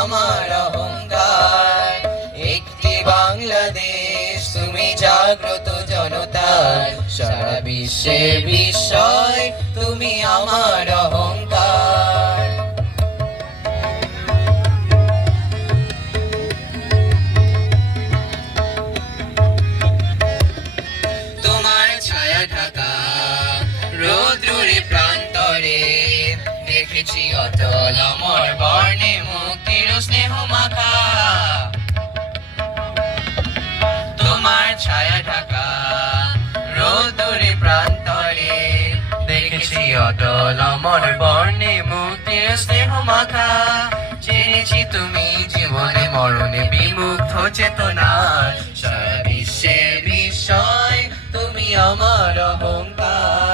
আমার অহংকার। একটি বাংলাদেশ, তুমি জাগ্রত জনতার, সারা বিশ্বের বিস্ময়, তুমি আমার অহংকার। তোমার ছায়া ঢাকা রৌদ্রে প্রান্তরে, দেখেছি অতল অমর বর্ণে মুক্তির স্নেহ মাখা। তোমার ছায়া ঢাকা রৌদ্রে প্রান্তরে, দেখেছি অতল অমর বর্ণে মুক্তির স্নেহ মাখা। জেনেছি তুমি জীবনে মরণে বিমুগ্ধ চেতনার, সারা বিশ্বের বিস্ময়, তুমি আমার অহংকার।